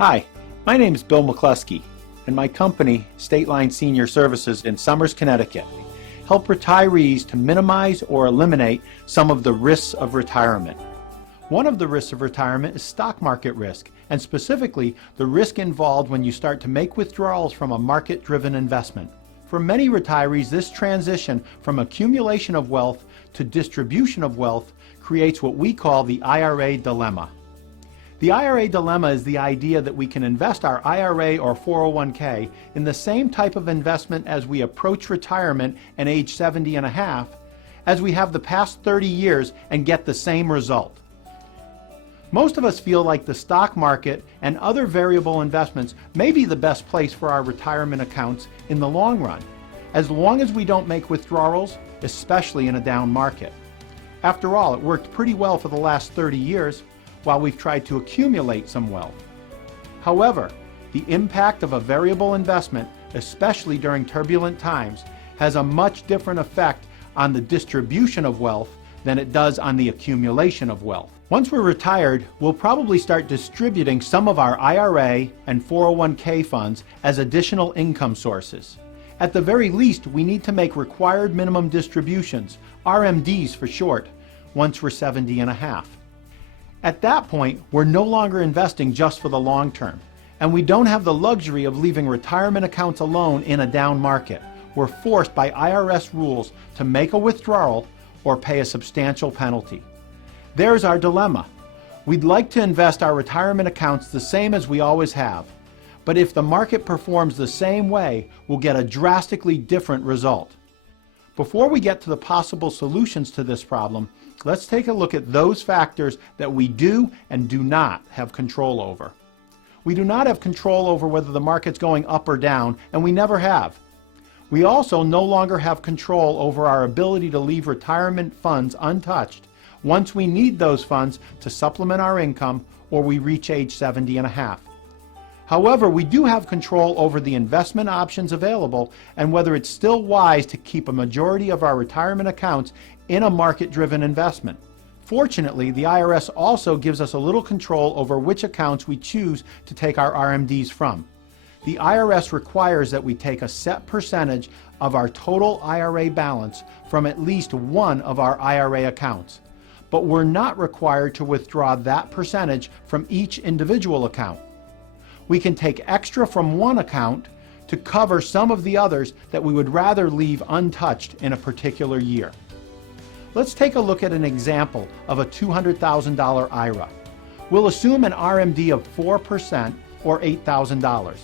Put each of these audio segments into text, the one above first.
Hi, my name is Bill McCloskey, and my company, State Line Senior Services in Somers, Connecticut, help retirees to minimize or eliminate some of the risks of retirement. One of the risks of retirement is stock market risk, and specifically the risk involved when you start to make withdrawals from a market-driven investment. For many retirees, this transition from accumulation of wealth to distribution of wealth creates what we call the IRA dilemma. The IRA dilemma is the idea that we can invest our IRA or 401k in the same type of investment as we approach retirement and age 70 and a half as we have the past 30 years and get the same result. Most of us feel like the stock market and other variable investments may be the best place for our retirement accounts in the long run, as long as we don't make withdrawals, especially in a down market. After all, it worked pretty well for the last 30 years while we've tried to accumulate some wealth. However, the impact of a variable investment, especially during turbulent times, has a much different effect on the distribution of wealth than it does on the accumulation of wealth. Once we're retired, we'll probably start distributing some of our IRA and 401k funds as additional income sources. At the very least, we need to make required minimum distributions, RMDs for short, once we're 70 and a half. At that point, we're no longer investing just for the long term, and we don't have the luxury of leaving retirement accounts alone in a down market. We're forced by IRS rules to make a withdrawal or pay a substantial penalty. There's our dilemma. We'd like to invest our retirement accounts the same as we always have, but if the market performs the same way, we'll get a drastically different result. Before we get to the possible solutions to this problem, let's take a look at those factors that we do and do not have control over. We do not have control over whether the market's going up or down, and we never have. We also no longer have control over our ability to leave retirement funds untouched once we need those funds to supplement our income or we reach age 70 and a half. However, we do have control over the investment options available and whether it's still wise to keep a majority of our retirement accounts in a market-driven investment. Fortunately, the IRS also gives us a little control over which accounts we choose to take our RMDs from. The IRS requires that we take a set percentage of our total IRA balance from at least one of our IRA accounts, but we're not required to withdraw that percentage from each individual account. We can take extra from one account to cover some of the others that we would rather leave untouched in a particular year. Let's take a look at an example of a $200,000 IRA. We'll assume an RMD of 4% or $8,000.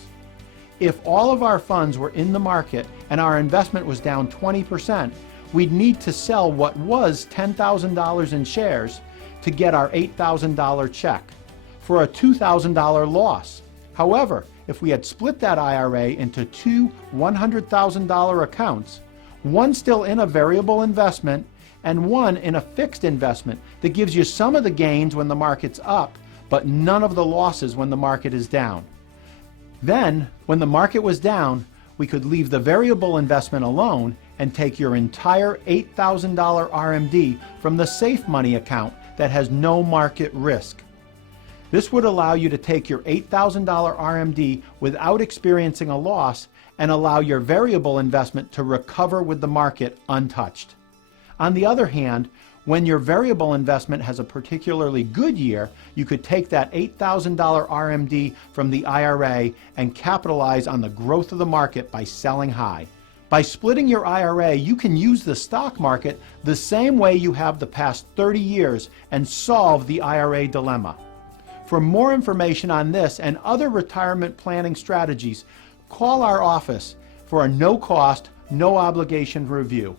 If all of our funds were in the market and our investment was down 20%, we'd need to sell what was $10,000 in shares to get our $8,000 check for a $2,000 loss. However, if we had split that IRA into two $100,000 accounts, one still in a variable investment and one in a fixed investment that gives you some of the gains when the market's up, but none of the losses when the market is down. Then, when the market was down, we could leave the variable investment alone and take your entire $8,000 RMD from the safe money account that has no market risk. This would allow you to take your $8,000 RMD without experiencing a loss and allow your variable investment to recover with the market untouched. On the other hand, when your variable investment has a particularly good year, you could take that $8,000 RMD from the IRA and capitalize on the growth of the market by selling high. By splitting your IRA, you can use the stock market the same way you have the past 30 years and solve the IRA dilemma. For more information on this and other retirement planning strategies, call our office for a no-cost, no-obligation review.